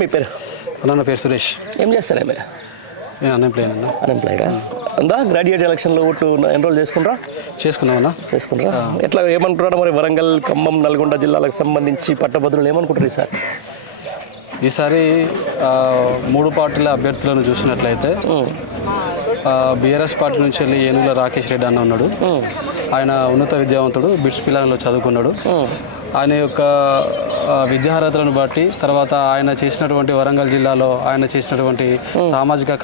మీ పేరు? నా పేరు సురేష్. ఏం చేస్తారా మీరు? నేను అన్ఎంప్లాయిడా ఉందా? గ్రాడ్యుయేట్ ఎలక్షన్లో ఓట్లు ఎన్రోల్ చేసుకున్నామన్నా. చేసుకున్నారా? ఎట్లా ఏమనుకుంటారా మరి? వరంగల్, ఖమ్మం, నల్గొండ జిల్లాలకు సంబంధించి పట్టభద్రులు ఏమనుకుంటారు ఈసారి 3 పార్టీల అభ్యర్థులను చూసినట్లయితే బీఆర్ఎస్ పార్టీ నుంచి వెళ్ళి ఏనుగుల రాకేష్ రెడ్డి అన్న ఉన్నాడు. ఆయన ఉన్నత విద్యావంతుడు, బిట్స్ పిల్లలలో చదువుకున్నాడు. ఆయన యొక్క విద్యార్హతలను బట్టి తర్వాత ఆయన చేసినటువంటి వరంగల్ జిల్లాలో ఆయన చేసినటువంటి సామాజిక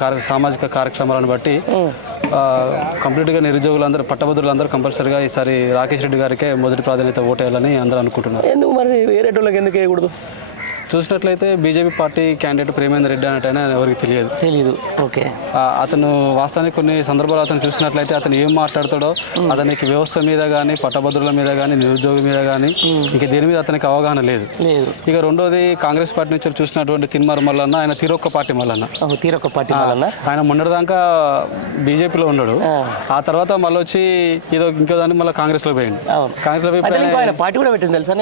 కార్యక్రమాలను బట్టి కంప్లీట్గా నిరుద్యోగులందరూ పట్టభద్రులందరూ కంపల్సరీగా ఈసారి రాకేష్ రెడ్డి గారికే మొదటి ప్రాధాన్యత ఓటేయాలని అందరూ అనుకుంటున్నారు. ఎందుకు మరి వేరే వాళ్ళకి ఎందుకు వేయకూడదు? చూసినట్లయితే BJP party candidate Premender Reddy అన్నట్టయినా ఎవరికి తెలియదు. ఓకే. అతను వాస్తవానికి కొన్ని సందర్భాలు అతను చూసినట్లయితే అతను ఏం మాట్లాడతాడో అతనికి వ్యవస్థ మీద కానీ, పట్టభద్రుల మీద కానీ, నిరుద్యోగం మీద కానీ ఇంక దేని మీద అతనికి అవగాహన లేదు. ఇక రెండోది కాంగ్రెస్ పార్టీ నుంచి చూసినటువంటి తిన్మార్ మల్లన్న, ఆయన తీరొక్క పార్టీ మల్లన్న. ఆయన మొన్నటిదాకా బీజేపీలో ఉన్నాడు. ఆ తర్వాత మళ్ళీ వచ్చి ఇంకో దాన్ని మళ్ళీ కాంగ్రెస్లో పోయింది. కాంగ్రెస్లో పోయి పార్టీ కూడా పెట్టింది తెలుసా?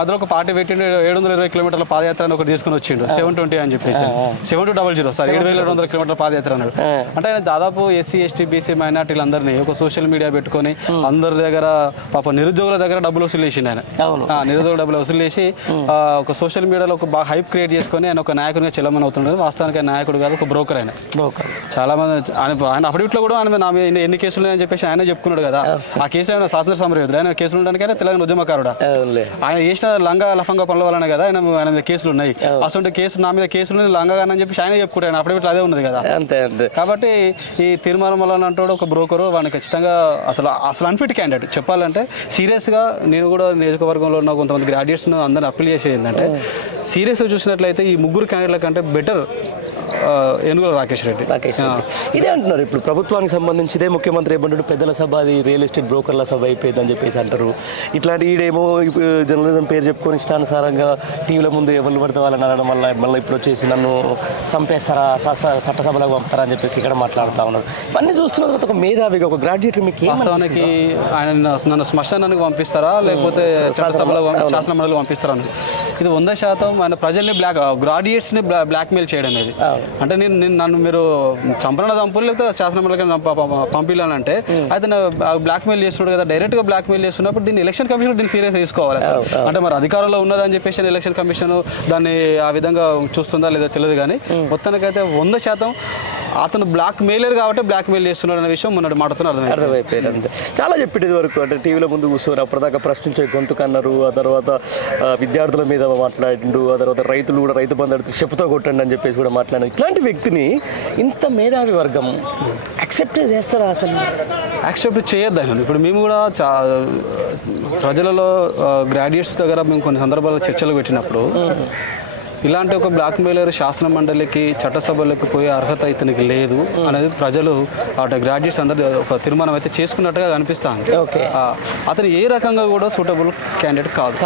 మధ్యలో ఒక పార్టీ పెట్టిండు. 720 కిలోమీటర్ల పాదయాత్ర ఒకటి తీసుకుని వచ్చిండు. 720 అని చెప్పేసి 7200 సార్ 7200 కిలోమీటర్ల పాదయాత్ర అన్నాడు. అంటే ఆయన దాదాపు ఎస్సీ, ఎస్టీ, బీసీ మైనార్టీలందరినీ ఒక సోషల్ మీడియా పెట్టుకొని అందరి దగ్గర పాప నిరుద్యోగుల దగ్గర డబ్బులు వసూలు చేసిండు. ఆయన నిరుద్యోగుల డబ్బులు వసూలు చేసి ఒక సోషల్ మీడియాలో ఒక బాగా హైప్ క్రియేట్ చేసుకొని ఆయన ఒక నాయకుడిగా చెల్లమని అవుతున్నాడు. వాస్తవానికి ఆయన నాయకుడు కాదు, ఒక బ్రోకర్. ఆయన చాలా మంది ఆయన అప్పటిట్లో కూడా ఆయన నా మీద ఎన్ని కేసులు ఉన్నాయని చెప్పేసి ఆయన చెప్పుకున్నాడు కదా. ఆ కేసులో ఆయన స్వాతంత్ర సమరయోధుడు. ఆయన కేసులు ఉండడానికైనా తెలంగాణ ఉద్యమకారుడు. ఆయన చేసిన లంగా లఫంగా పనుల వలన కదా ఆయన కేసులు ఉన్నాయి. అసలు కేసు నా మీద కేసులు లంగాగానని చెప్పి ఆయన చెప్పుకుంటాను. అప్పుడే అదే ఉన్నది కదా. అంతే. కాబట్టి ఈ తిరుమల మల్లన్న అంటాడు ఒక బ్రోకరు. వాడిని ఖచ్చితంగా అసలు అన్ఫిట్ క్యాండిడేట్ చెప్పాలంటే. సీరియస్గా నేను కూడా నియోజకవర్గంలో ఉన్న కొంతమంది గ్రాడ్యుయేట్స్ను అందరిని అప్పీల్ చేసేది ఏంటంటే, సీరియస్గా చూసినట్లయితే ఈ 3 క్యాండిడేట్ల కంటే బెటర్ ఏనుగుల రాకేష్ రెడ్డి. ఇదే అంటున్నారు ఇప్పుడు ప్రభుత్వానికి సంబంధించి. ఇదే ముఖ్యమంత్రి ఏమంటాడు, పెద్దల సభ అది రియల్ ఎస్టేట్ బ్రోకర్ల సభ అయిపోయిందని చెప్పేసి అంటారు. ఇట్లాంటి ఈడేమో జర్నలిజం పేరు చెప్పుకొని ఇష్టానుసారంగా టీవీల ముందు ఎవరు పడితే వాళ్ళని అనడం వల్ల మళ్ళీ ఇప్పుడు వచ్చేసి నన్ను చంపేస్తారా, చట్టసభలకు పంపుతారా అని చెప్పేసి ఇక్కడ మాట్లాడుతూ ఉన్నారు. ఇవన్నీ చూస్తున్న తర్వాత ఒక మేధావిగా, ఒక గ్రాడ్యుయేట్ మీకు వాస్తవానికి ఆయన నన్ను శ్మశానానికి పంపిస్తారా లేకపోతే శాసనమండలికి పంపిస్తారా అని ఇది 100% ఆయన ప్రజల్ని గ్రాడ్యుయేట్స్ని బ్లాక్మెయిల్ చేయడం. ఇది అంటే నన్ను మీరు చంపన చంపులు లేకపోతే శాసనమండలికి పంపించాలంటే అయితే బ్లాక్మెయిల్ చేస్తున్నాడు కదా. డైరెక్ట్గా బ్లాక్మెయిల్ చేస్తున్నప్పుడు దీన్ని ఎలక్షన్ కమిషన్ దీన్ని సీరియస్ తీసుకోవాలి. అంటే మరి అధికారంలో ఉన్నదని చెప్పేసి ఎలక్షన్ కమిషన్ దాన్ని ఆ విధంగా చూస్తుందా లేదా తెలియదు. కానీ మొత్తానికైతే 100% అతను బ్లాక్ మెయిలర్ కాబట్టి బ్లాక్ మెయిల్ చేస్తున్నాడు అనే విషయం మొన్నటి మాటతో అర్థమైపోయింది. అంతే. చాలా చెప్పేది వరకు అంటే టీవీలో ముందు కూర్చొని అప్పటిదాకా ప్రశ్నించే గొంతుకన్నారు. ఆ తర్వాత విద్యార్థుల మీద మాట్లాడిండు. ఆ తర్వాత రైతులు కూడా రైతు బంధు అడితే చెప్పుతో కొట్టండి అని చెప్పేసి కూడా మాట్లాడారు. ఇట్లాంటి వ్యక్తిని ఇంత మేధావి వర్గం యాక్సెప్ట్ చేస్తారా? అసలు యాక్సెప్ట్ చేయొద్దు ఆయన. ఇప్పుడు మేము కూడా ప్రజలలో గ్రాడ్యుయేట్స్ దగ్గర మేము కొన్ని సందర్భాల్లో చర్చలు పెట్టినప్పుడు ఇలాంటి ఒక బ్లాక్ మెయిలర్ శాసన మండలికి, చట్టసభలకు పోయే అర్హత ఇతనికి లేదు అనేది ప్రజలు గ్రాడ్యుయేట్స్ అందరూ ఒక తీర్మానం అయితే చేసుకున్నట్టుగా కనిపిస్తుంది. అతను ఏ రకంగా కూడా సూటబుల్ క్యాండిడేట్ కాదు.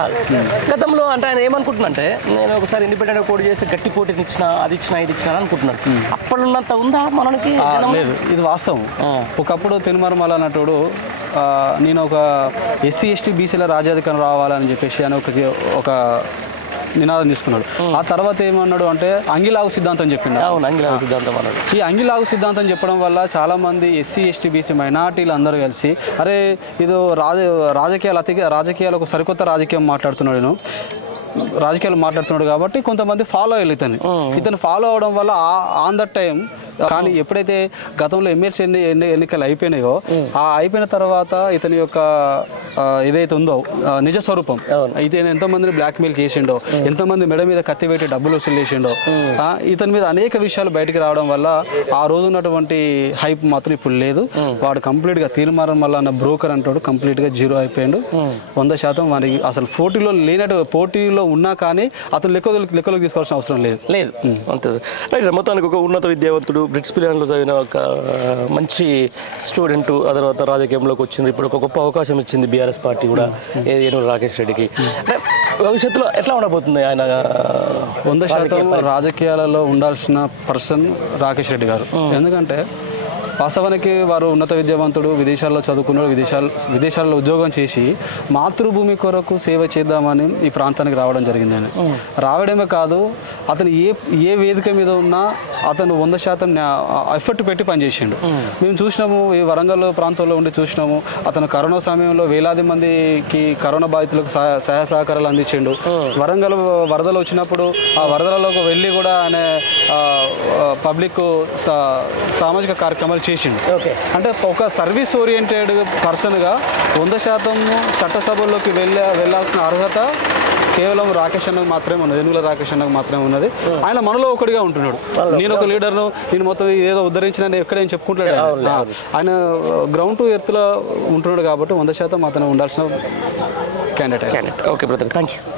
గతంలో అంటే ఆయన ఏమనుకుంటున్నంటే, నేను ఒకసారి ఇండిపెండెంట్ పోటీ చేస్తే గట్టి పోటీని ఇచ్చిన, అది ఇచ్చిన, ఇది ఇచ్చిన అనుకుంటున్నాను. అప్పుడున్నంత ఉందా మనకి? లేదు, ఇది వాస్తవం. ఒకప్పుడు తిరుమల అన్నట్టు నేను ఒక ఎస్సీ, ఎస్టీ, బీసీల రాజ్యాధికారం రావాలని చెప్పేసి అని ఒక నినాదం తీసుకున్నాడు. ఆ తర్వాత ఏమన్నాడు అంటే అంగిలాగు సిద్ధాంతం చెప్పిండు. అంగిలాగు సిద్ధాంతం అన్నాడు. ఈ అంగిలాగు సిద్ధాంతం చెప్పడం వల్ల చాలా మంది ఎస్సీ, ఎస్టీ, బీసీ మైనార్టీలు అందరూ కలిసి అరే ఇదో రాజకీయాలు ఒక సరికొత్త రాజకీయం రాజకీయాలు మాట్లాడుతున్నాడు కాబట్టి కొంతమంది ఫాలో అయ్యారు ఇతను ఫాలో అవడం వల్ల ఆన్ దట్ టైం. కానీ ఎప్పుడైతే గతంలో ఎమ్మెల్సీ ఎన్నికలు అయిపోయినాయో అయిపోయిన తర్వాత ఇతని యొక్క ఏదైతే ఉందో నిజ స్వరూపం, ఇతను ఎంతమందిని బ్లాక్మెయిల్ చేసిండో, ఎంతమంది మెడ మీద కత్తి పెట్టి డబ్బులు వసూలు చేసిండో, ఇతని మీద అనేక విషయాలు బయటకు రావడం వల్ల ఆ రోజు ఉన్నటువంటి హైప్ మాత్రం ఇప్పుడు లేదు. వాడు కంప్లీట్గా తీర్మానం వల్ల అన్న బ్రోకర్ అంటాడు, కంప్లీట్గా జీరో అయిపోయాడు. 100% వాడికి అసలు పోటీలో ఉన్నా కానీ అతను లెక్కలోకి తీసుకోవాల్సిన అవసరం లేదు. అంతే. మొత్తానికి ఒక ఉన్నత విద్యావంతుడు, బ్రిట్స్ పిల్లలు చదివిన ఒక మంచి స్టూడెంట్, ఆ తర్వాత రాజకీయంలోకి వచ్చింది. ఇప్పుడు ఒక గొప్ప అవకాశం ఇచ్చింది బీఆర్ఎస్ పార్టీ కూడా ఏనుగుల రాకేష్ రెడ్డికి. భవిష్యత్తులో ఎట్లా ఉండబోతుంది ఆయన? 100% రాజకీయాలలో ఉండాల్సిన పర్సన్ రాకేష్ రెడ్డి గారు. ఎందుకంటే వాస్తవానికి వారు ఉన్నత విద్యావంతుడు, విదేశాల్లో చదువుకున్నాడు, విదేశాల్లో ఉద్యోగం చేసి మాతృభూమి కొరకు సేవ చేద్దామని ఈ ప్రాంతానికి రావడం జరిగిందని. రావడమే కాదు, అతను ఏ వేదిక మీద ఉన్నా అతను 100% ఎఫర్ట్ పెట్టి పనిచేసిండు. మేము చూసినాము, ఈ వరంగల్ ప్రాంతంలో ఉండి చూసినాము. అతను కరోనా సమయంలో వేలాది మందికి కరోనా బాధితులకు సహాయ సహకారాలు అందించిండు. వరంగల్ వరదలు వచ్చినప్పుడు ఆ వరదలలోకి వెళ్ళి కూడా ఆయన పబ్లిక్ సామాజిక కార్యక్రమాలు చేసిండు. అంటే ఒక సర్వీస్ ఓరియంటెడ్ పర్సన్గా 100% చట్టసభల్లోకి వెళ్ళాల్సిన అర్హత కేవలం రాకేష్ అన్నకు మాత్రమే ఉన్నది, ఎన్నుల రాకేష్ అన్నకు మాత్రమే ఉన్నది. ఆయన మనలో ఒకటిగా ఉంటున్నాడు. నేను ఒక లీడర్ను, నేను మొత్తం ఏదో ఉద్ధరించిన ఎక్కడేం చెప్పుకుంటాడు. ఆయన గ్రౌండ్ టు ఎర్త్లో ఉంటున్నాడు కాబట్టి 100% అతను ఉండాల్సిన candidate. Okay brother, thank you.